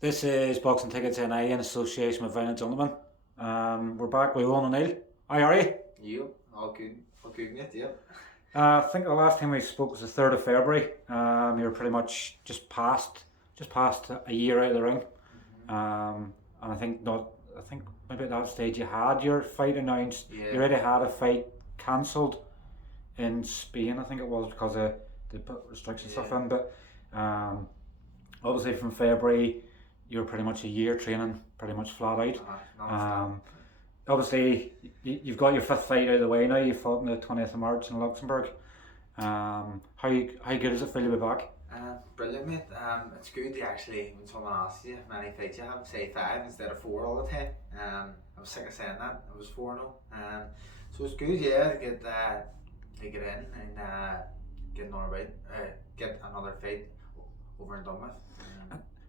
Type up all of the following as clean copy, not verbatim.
This is Boxing Tickets NI in association with Violent Gentlemen. We're back with Owen O'Neill. How are you? You, all good. All good, mate, yeah. I think the last time we spoke was the 3rd of February. You were pretty much just past a year out of the ring. And I think maybe at that stage you had your fight announced. Yeah. You already had a fight cancelled in Spain, I think it was, because they put restrictions stuff in. But obviously from February you were pretty much a year training, pretty much flat out. Obviously, you've got your 5th fight out of the way now. You fought on the 20th of March in Luxembourg. How good does it feel to be back? Brilliant, mate. It's good to actually, when someone asks you how many fights you have, say 5 instead of 4 all the time. I was sick of saying that. I was 4-0. So it's good, yeah, to get in and get another fight over and done with.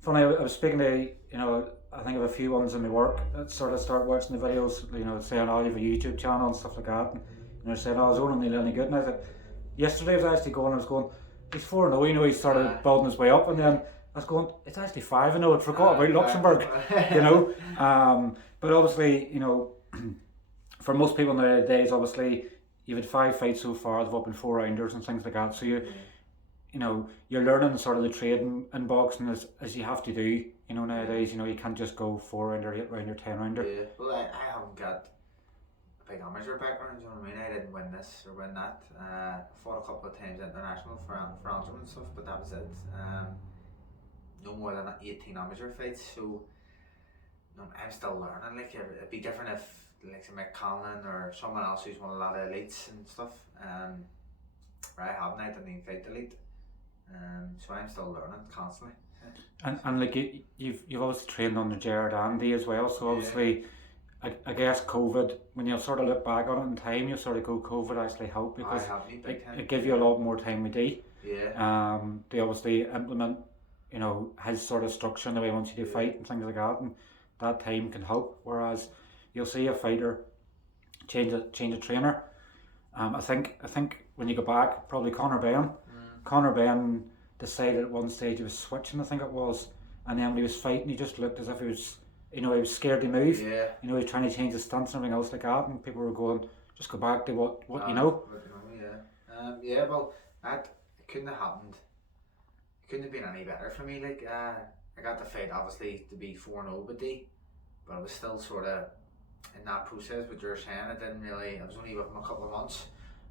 Funny, I was speaking to, I think of a few ones in my work that sort of start watching the videos, saying, oh, you have a YouTube channel and stuff like that. And they're saying, oh, is Owen O'Neill any good? And I said, yesterday I was actually going, he's 4-0, he's started building his way up. And then I was going, it's actually 5-0, I forgot about Luxembourg, But obviously, for most people nowadays, obviously, you've had 5 fights so far, they've up in 4-rounders and things like that. So you're learning sort of the trade in boxing as you have to do, nowadays. You can't just go 4-rounder, 8-rounder, 10-rounder. Yeah, well, I haven't got a big amateur background, you know what I mean? I didn't win this or win that. I fought a couple of times international for Antrim and stuff, but that was it. No more than 18 amateur fights, so I'm still learning. Like, it'd be different if, like, say, Mick Conlon or someone else who's won a lot of elites and stuff. Where I didn't even fight the elite. So I'm still learning constantly. And like you've obviously trained under Gerard Andy as well, so obviously I guess COVID, when you sort of look back on it in time, you sort of go, COVID actually helped because it gave you a lot more time with Dee. Yeah. They obviously implement, his sort of structure and the way he wants you to fight and things like that, and that time can help. Whereas you'll see a fighter change a trainer. I think when you go back, probably Conor Ben decided at one stage he was switching, I think it was, and then when he was fighting, he just looked as if he was, he was scared to move. Yeah. He was trying to change his stance and everything else like that, and people were going, just go back to what you know. Yeah. Well, that couldn't have happened. It couldn't have been any better for me. Like, I got the fight obviously to be 4-0 with Dee, but I was still sort of in that process. What you're saying, I was only with him a couple of months,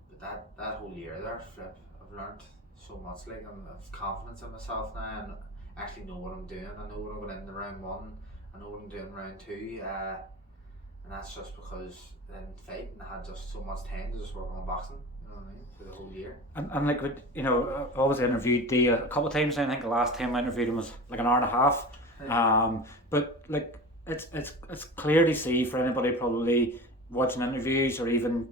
but that whole year there, I've learned so much. Like, I have confidence in myself now and actually know what I'm doing. I know what I'm going in the round 1, I know what I'm doing round 2, and that's just because I didn't fight and I had just so much time to just work on boxing, you know what I mean, for the whole year. And like, I always interviewed Dee a couple of times. I think the last time I interviewed him was like an hour and a half. But like, it's clear to see for anybody probably watching interviews or even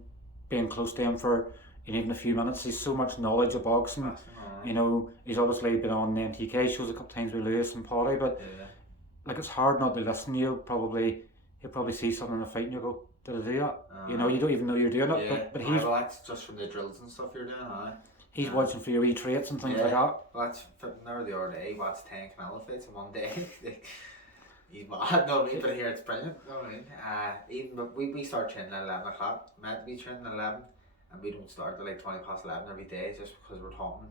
being close to him for even a few minutes. He's so much knowledge of boxing. He's obviously been on the MTK shows a couple of times with Lewis and Polly, but like, it's hard not to listen. He'll probably see something in a fight and you'll go, did I do that? You don't even know you're doing it. But he's, well, that's just from the drills and stuff you're doing. He's watching for your wee traits and things like that. Well, that's fitting there the other day. He watched 10 Canelo fights in one day. He's mad, no, I mean, but here it's brilliant, you know what I mean? But we start training at 11 o'clock, meant to be training at 11, and we don't start at like 20 past 11 every day just because we're talking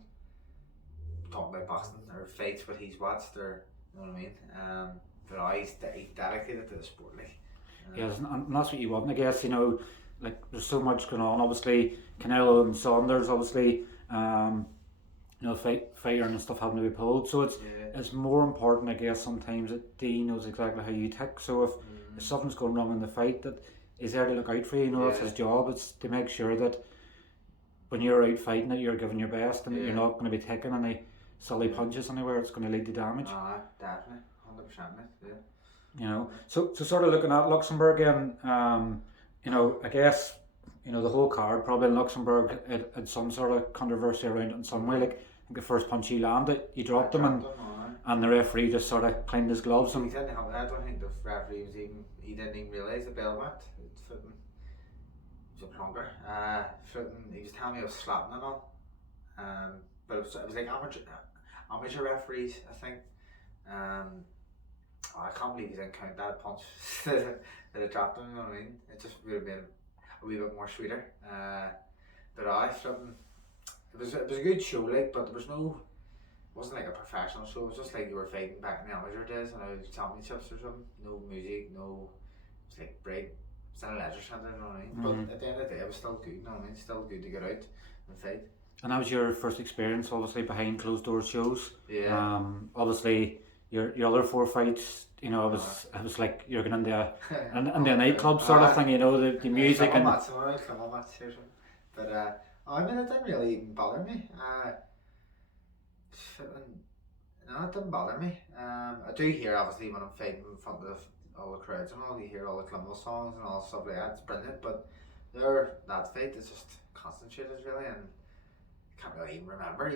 about boxing or fights what he's watched, or, you know what I mean? But he's dedicated to the sport, like. Yes, and that's what you want, I guess. Like, there's so much going on. Obviously, Canelo and Saunders, obviously, fighter and stuff having to be pulled. So it's more important, I guess, sometimes that Dee knows exactly how you tick. So if something's going wrong in the fight, that he's there to look out for you. That's his job. It's to make sure that when you're out fighting it, you're giving your best and that you're not going to be taking any silly punches anywhere. It's going to lead to damage. Definitely, 100%, yeah. So sort of looking at Luxembourg and I guess the whole card probably in Luxembourg had some sort of controversy around it in some way. Like, I think the first punch you landed, you dropped him, and the referee just sort of cleaned his gloves. And I don't think the referee he didn't even realise the bell went. He was a plonker. He was telling me I was slapping and all. But it was like amateur referees, I think. I can't believe he didn't count that punch that it dropped him. You know what I mean? It just would have been a wee bit more sweeter. But I flipping. It was a good show, like, but there was no. It wasn't like a professional show. It was just like you were fighting back in the amateur days and I was championships or something. No music, no. It was like break. It's in a leisure centre, you know what I mean? But at the end of the day, it was still good. You know what I mean? Still good to get out and fight. And that was your first experience, obviously, behind closed door shows. Yeah. Obviously, your other 4 fights, you know, it was like you're going into a nightclub sort of thing, you know, the music and. But I mean, it didn't really even bother me. No, it didn't bother me. I do hear, obviously, when I'm fighting in front of all the crowds and all, you hear all the Climble songs and all stuff like that. It's brilliant, but that fight is just concentrated really, and I can't really even remember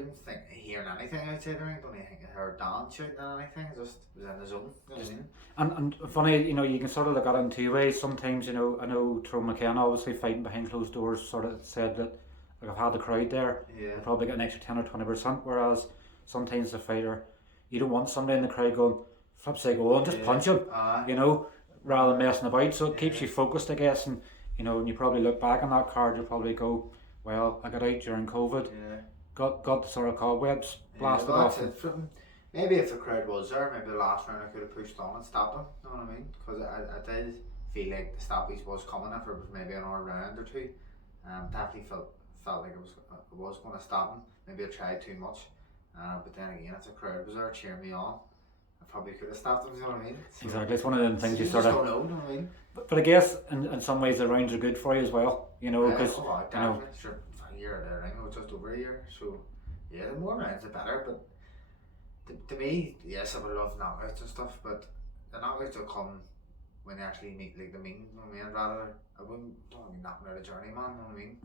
hearing anything outside the ring. Don't even think I heard Dan shouting or anything. I just was in the zone. You know what I mean? And funny, you know, you can sort of look at it in 2 ways. Sometimes, you know, I know Tyrone McKenna, obviously fighting behind closed doors, sort of said that, like, I've had the crowd there, I'll probably get an extra 10 or 20%, whereas sometimes the fighter, you don't want somebody in the crowd going, flip sake, go on, just punch him, you know, rather than messing about. So it keeps you focused, I guess, and, you know, when you probably look back on that card, you'll probably go, well, I got out during COVID, got the sort of cobwebs blasted off. Maybe if the crowd was there, maybe the last round I could have pushed on and stopped them, you know what I mean? Because I did feel like the stoppage was coming if it was maybe another round or two. Definitely felt like it was going to stop him. Maybe I tried too much. But then again, if the crowd was there cheering me on, I probably could have stopped them, you know what I mean? So exactly, it's one of them things you sort of don't know, you know what I mean? But I guess in some ways the rounds are good for you as well, you know, because definitely, sure, a year there, I know, just over a year, so yeah, the more rounds the better, but to me, yes, I would love knockouts and stuff, but the knockouts will come when they actually meet like the mean, you know what I mean? Rather, I don't want to be knocking out a journeyman, you know what I mean?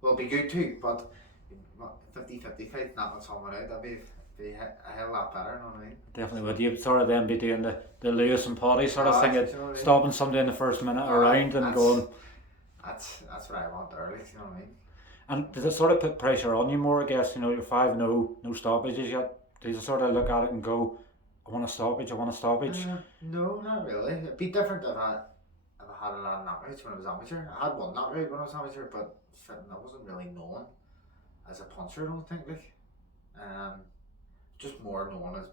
Well, it'd be good too, but 50-50 fight, knocking someone out, that'd be a hell of a lot better, you know what I mean? Definitely would. You'd sort of then be doing the Lewis and Potty sort of thing, stopping somebody in the first minute around and going. That's what I want early, you know what I mean? And does it sort of put pressure on you more, I guess, you know, you're 5-0, no stoppages yet? Do you sort of look at it and go, I want a stoppage? No, not really. It'd be different if I had a lot of knockouts when I was amateur. I had one knockout when I was amateur, but I wasn't really known as a puncher, I don't think, like. Just more known as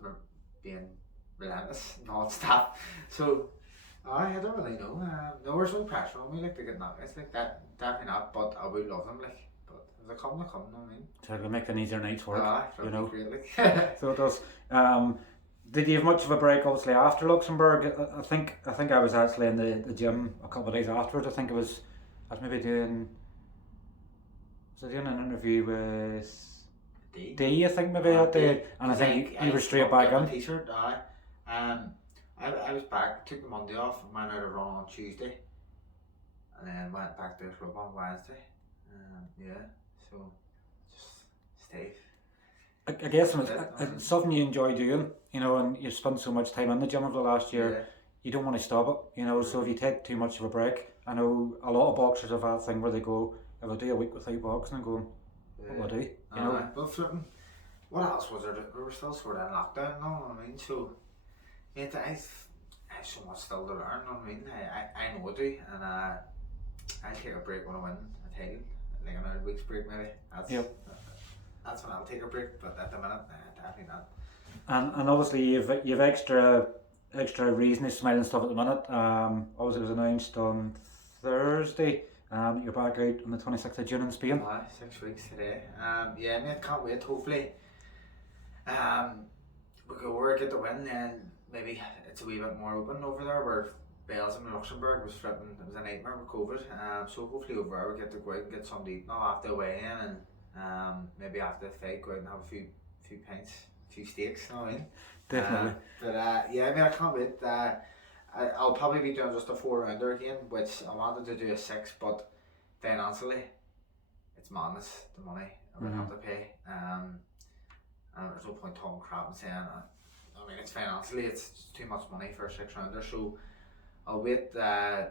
being relentless, non-stop. So, I don't really know. No, there's no pressure on me, like, to get knockouts, like that. Definitely not, but I would love them, like. But if they come, you know what I mean? So it'll make the easier nights work, you know. Great, like. So it does. Did you have much of a break, obviously, after Luxembourg? I think I was actually in the gym a couple of days afterwards. I think I was maybe doing an interview with Dee, I think maybe that day, and I think you were straight back in. T-shirt, I was back, took the Monday off, went out a run on Tuesday, and then went back to the club on Wednesday. So just stay. I guess it's something you enjoy doing, you know, and you've spent so much time in the gym over the last year, you don't want to stop it, you know, so if you take too much of a break, I know a lot of boxers have that thing where they go, if I do a week without boxing, and going, what will I do? You know? But flipping, what else was there? We were still sort of in lockdown, you know what I mean? So, yeah, I have so much still to learn, you know what I mean? I know I do, and I'll take a break when I win a title, like another week's break maybe. That's when I'll take a break, but at the minute, definitely not. And obviously you've extra reason to smile and stuff at the minute. Obviously it was announced on Thursday. You're back out on the 26th of June in Spain. 6 weeks today. Yeah, mate, can't wait. Hopefully, we go over, get the win, and maybe it's a wee bit more open over there. Where Belgium and Luxembourg was flipping, it was a nightmare with COVID. So hopefully over there we get to go out and get something to eat now after the weigh in, and maybe after the fight go out and have a few pints, a few steaks. You know what I mean? Definitely. Yeah, I mean, I can't wait. I'll probably be doing just a 4-rounder again, which I wanted to do a 6, but financially, it's madness, the money I would have to pay. And there's no point talking crap and saying, I mean, it's financially, it's too much money for a 6-rounder, so I'll wait the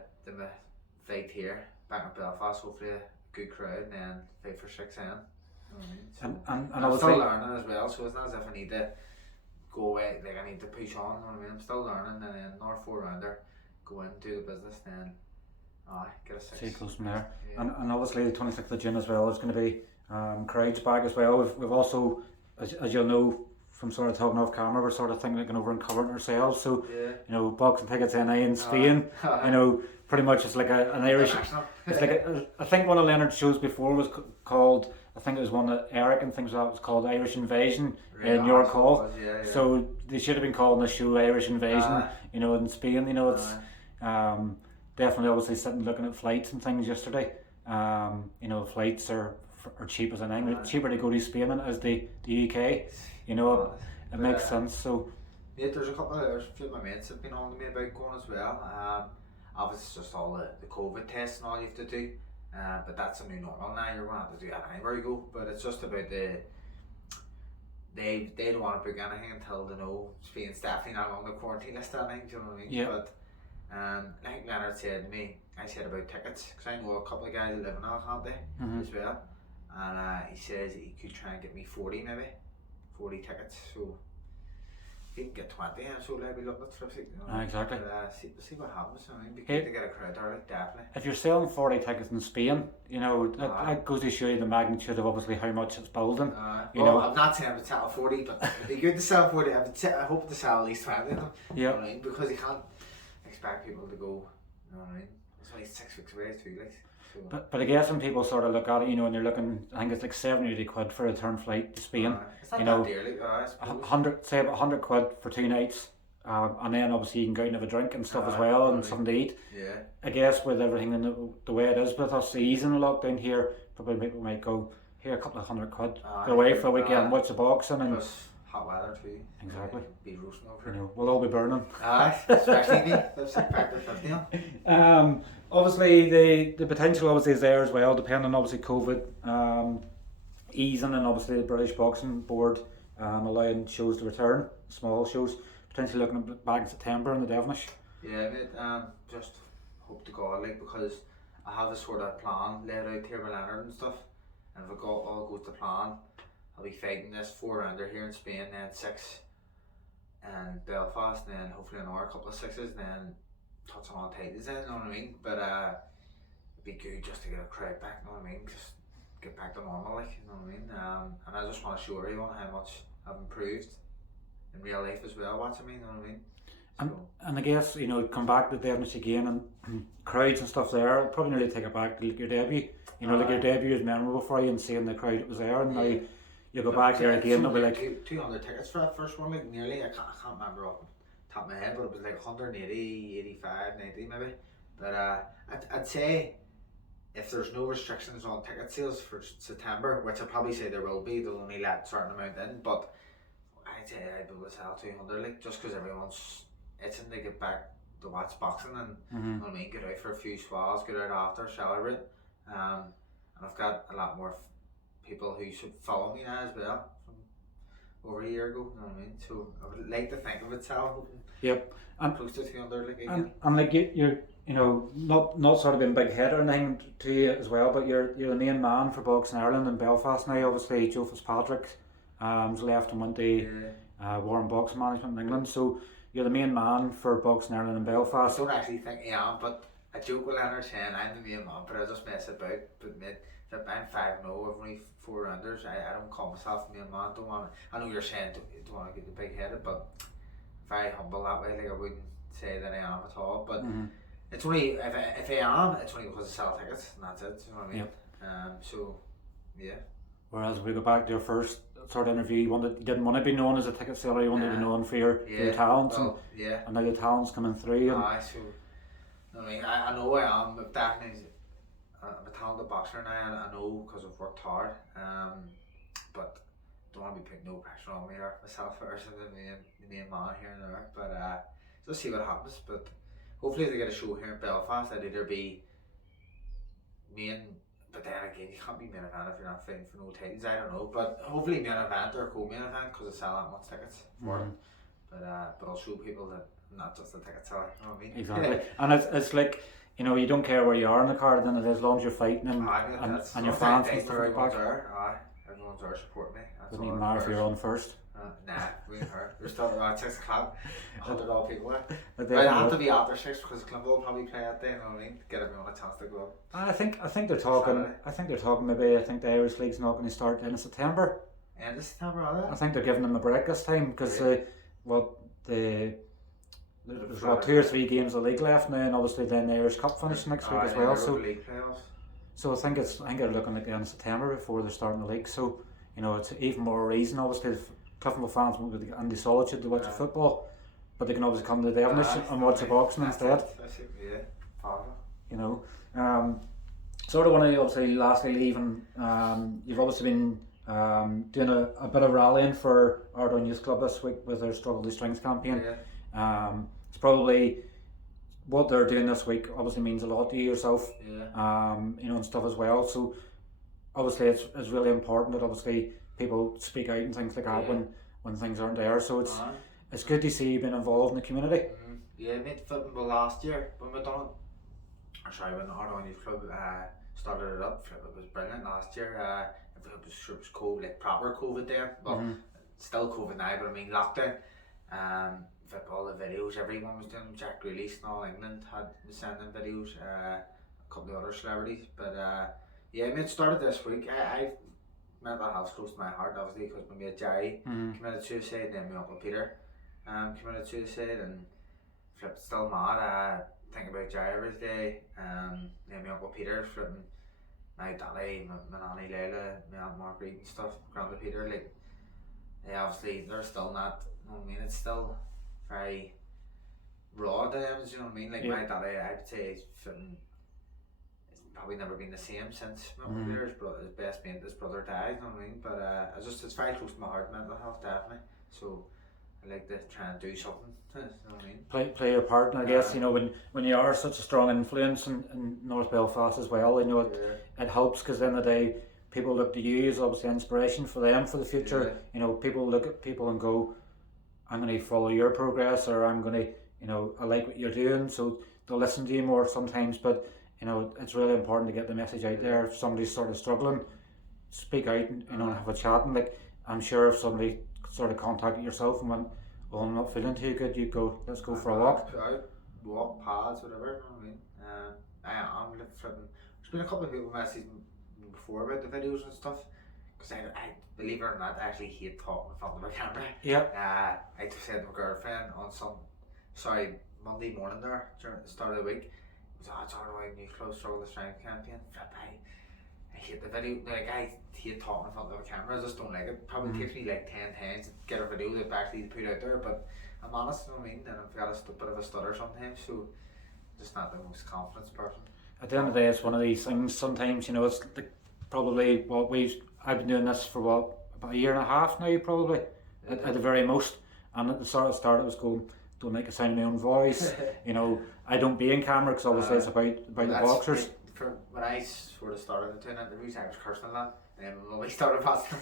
fight here, back in Belfast, hopefully a good crowd, and then fight for 6 in. So, and I'm still learning as well, so it's not as if I need to go away, like I need to push on, you know what I mean? I'm still learning, and then another 4-rounder, go in, do the business, then get a 6. See it goes from there. Yeah. And obviously the 26th of June as well is going to be crowds back as well. We've also, as you'll know from sort of talking off camera, we're sort of thinking of going over and covering ourselves. So, Yeah. you know, boxing tickets in Spain, you know, pretty much it's like an Irish, it's like I think one of Leonard's shows before was called, I think it was one that Eric and things like that was called Irish Invasion in York Hall. Yeah. So they should have been calling the show Irish Invasion, you know, in Spain. You know, it's definitely obviously sitting looking at flights and things yesterday. You know, flights are cheap as anything. Cheaper to go to Spain than it is the UK. You know, it makes sense. So yeah, there's a few of my mates have been on to me about going as well. Obviously it's just all the COVID tests and all you have to do. But that's a new normal now. You're going to have to do that anywhere you go. But it's just about they don't want to book anything until they know Spain's definitely not on the quarantine list or anything. Do you know what I mean? Yeah. But like Leonard said to me, I said about tickets because I know a couple of guys that live in Alicante as well, and he says he could try and get me 40 tickets. So if he can get 20, so I'll be looking at trips. You know, exactly. But, see what happens. I mean, be good to get a crowd there, like definitely. If you're selling 40 tickets in Spain, you know that goes to show you the magnitude of obviously how much it's building. You know, I'm not saying I would sell 40, but it'd be good to sell 40. I hope to sell at least 20 of them. Yeah. You know what I mean? Because you can't expect people to go. You know what I mean? It's only 6 weeks away too, like. So. But I guess when people sort of look at it, you know, and you're looking, I think it's like 70 or 80 quid for a return flight to Spain. It's not you that know, dearly, I suppose. 100, say about 100 quid for 2 nights, and then obviously you can go out and have a drink and stuff as well, and something to eat. Yeah. I guess with everything in the way it is with us, easing the lockdown here, probably people might go, here a couple of 100 quid, go away for a weekend, watch the boxing, and plus hot weather too. Exactly. Be roasting over. You know, we'll all be burning. Especially me. That's factor 50 on. Obviously the potential obviously is there as well, depending on obviously COVID easing, and obviously the British Boxing Board allowing shows to return, small shows, potentially looking back in September in the Devonish. Yeah, mate, just hope to God, like, because I have a sort of plan laid out here with Leonard and stuff, and if it all goes to plan, I'll be fighting this 4-rounder here in Spain, then 6 and Belfast, and then hopefully another couple of 6s, and then touching on titles then, you know what I mean? But it'd be good just to get a crowd back, you know what I mean? Just get back to normal, like, you know what I mean? And I just want to show everyone how much I've improved in real life as well, watching me, you know what I mean? And I guess, you know, come back to Devonish again and crowds and stuff there, I'll probably nearly take it back to like your debut. You know, like your debut is memorable for you and seeing the crowd that was there, and now you go back there again, it'll be like 200 tickets for that first one, like nearly. I can't remember off the top of my head, but it was like 180, 85, 90 maybe. But I'd say if there's no restrictions on ticket sales for September, which I'd probably say there will be, they'll only let a certain amount in, but I'd say I'd be able to sell 200, like, just because everyone's itching to get back to watch boxing and you know what I mean, get out for a few swallows, get out after, celebrate. And I've got a lot more people who should follow me now as well from over a year ago, you know what I mean? So I would like to think of itself. Yep. And close to 200 like again. And like you're you know, not sort of being big head or anything to you as well, but you're the main man for Boxing Ireland in Belfast now. Obviously Joe Fitzpatrick has left and went to Warren Boxing Management in England, so you're the main man for Boxing Ireland in Belfast. I don't actually think I am, but I joke with Leonard saying I'm the main man, but I just mess about. But mate, I'm 5-0, I've only 4 rounders. I don't call myself the main man. Don't want. I know you're saying don't want to get the big headed, but very humble that way. Like I wouldn't say that I am at all. But it's only if I am, it's only because I sell tickets, and that's it. You know what I mean? Yep. So yeah. Whereas we go back to your first sort of interview, you didn't want to be known as a ticket seller. You wanted to be known for your talents, and now the talents coming through. So I mean, I know I am. Definitely, I'm a talented boxer now, and I know because I've worked hard. But don't want to be putting no pressure on me or myself first, and the main man here and there. But let's see what happens. But hopefully, they get a show here in Belfast. I'd either be main. But then again, you can't be main event if you're not fighting for no titles. I don't know, but hopefully main event or co-main event because I sell that much tickets for them. But I'll show people that I'm not just a ticket seller. You know what I mean? Exactly. And it's like, you know, you don't care where you are in the card, then as long as you're fighting and your fans and stuff like that. Everyone's there supporting me. Doesn't even matter if you're on first. Nah, we ain't her. We're starting at 6 o'clock. 100 odd people there. I But it have to definitely- be after 6 because Clonmel will probably play that day, you know what I mean? Get everyone a chance to go up. I think they're talking. Saturday. I think they're talking. Maybe I think the Irish League's not going to start in September. End of September, are I they? think they're giving them a break this time because there's what 2 or 3 games of league left now, and obviously then the Irish Cup finish next week as well. Europa So League playoffs. I think they're looking at the end of September before they're starting the league. So it's even more reason. Obviously, if Cliftonville fans won't be in the solitude to watch the football, but they can obviously come to the Devonish and watch the boxing instead. Yeah, possible. Sort of want to obviously lastly leaving. You've obviously been doing a bit of rallying for Ardon Youth Club this week with their Struggle to Strength campaign. Yeah. It's probably what they're doing this week obviously means a lot to you yourself. Yeah. And stuff as well. So obviously it's really important that obviously people speak out and things like that when things aren't there. So it's good to see you being involved in the community. Yeah, I made football last year when we done it. When Ardon Youth Club started it up. It was brilliant last year. It was COVID, like proper COVID then. Well, still COVID now, but I mean lockdown. All the videos everyone was doing. Jack Grealish and all England was sending videos. A couple of other celebrities, but yeah, I mean, it started this week. I've mental health close to my heart, obviously, because my mate Jerry committed suicide, and then my uncle Peter committed suicide, and flipped still mad. Think about Jerry every day. Then my uncle Peter flipping my daddy, my nanny Layla, my aunt Margaret and stuff, Grandpa Peter. Like, obviously they're still not. You know what I mean? It's still very raw to them. You know what I mean? Like my daddy, I'd say flipping. Probably never been the same since my uncle Peter's his best mate, his brother died. You know what I mean? But it's very close to my heart, mental health, definitely. So I like to try and do something. You know what I mean? Play your part, and I guess when you are such a strong influence in North Belfast as well, it helps because then the day people look to you as obviously inspiration for them for the future. People look at people and go, I'm going to follow your progress, or I'm going to, I like what you're doing, so they'll listen to you more sometimes. But it's really important to get the message out there. If somebody's sort of struggling, speak out and have a chat. And like, I'm sure if somebody sort of contacted yourself and went, "Well, I'm not feeling too good," you'd go, "Let's go for a walk." Walk, paths, whatever. You know what I mean? I'm flipping. There's been a couple of people messaging me before about the videos and stuff. Because I believe it or not, I actually hate talking in front of a camera. Yeah. I just said to my girlfriend on Monday morning there during the start of the week. It's Ardon Youth Club Struggle to Strength campaign. I hate the video. Like, I hate talking in front of a camera. I just don't like it. Probably takes me like 10 times to get a video that actually put out there. But I'm honest, you know what I mean? And I've got a bit of a stutter sometimes, so I'm just not the most confident person. At the end of the day, it's one of these things. Sometimes it's like probably I've been doing this for about a year and a half now, probably at the very most. And at the start it was going, don't make a sound of my own voice. I don't be in camera because obviously it's about the boxers. When I sort of started doing interviews, I was cursing a lot. And then when we started passing,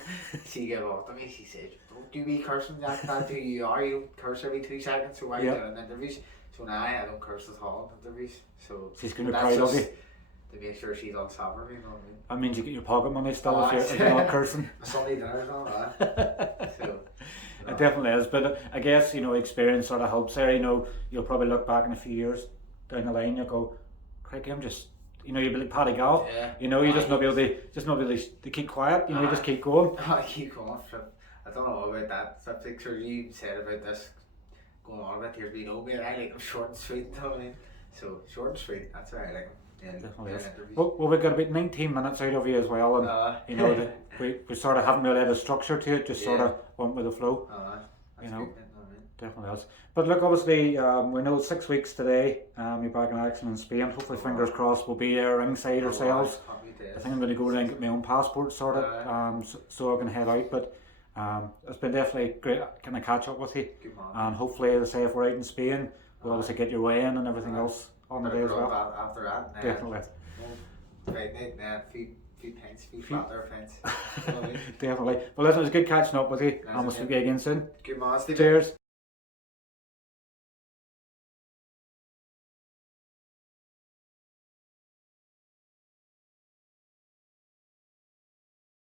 she gave up to me. She said, "Don't you be cursing, Jack? That's who you are. You don't curse every 2 seconds. So why are you doing interviews?" So now I don't curse at all in interviews. So she's going to be proud of you. To make sure she's on top of me, you know what I mean? That means you get your pocket money still if you're not cursing. My Sunday dinners and all that. So, it definitely is, but I guess experience sort of helps there. You'll probably look back in a few years down the line, you'll go, "Crikey, I'm just," you'll be like Paddy Gal. You just not be able to keep quiet. You just keep going. I keep going. I don't know about that. That picture you said about this going on about here being over. I like them short and sweet. You know what I mean? So short and sweet. That's why I like them. Definitely is. Well, we've got about 19 minutes out of you as well, and we sort of haven't really had a structure to it, just sort of went with the flow. That's good, definitely is. But look, obviously, we know 6 weeks today. You're back in action in Spain. Hopefully, fingers crossed, we'll be there ringside ourselves. I think I'm going to go down and get my own passport sorted, so I can head out. But it's been definitely great kind of catch up with you, and hopefully, as I say, if we're out in Spain, we'll obviously get your way in and everything else on the day as well. After that, definitely. Few pints, few flatter pints. Definitely. Well, listen, it was good catching up with you, and we'll see you again soon. Good man, Steve. Cheers.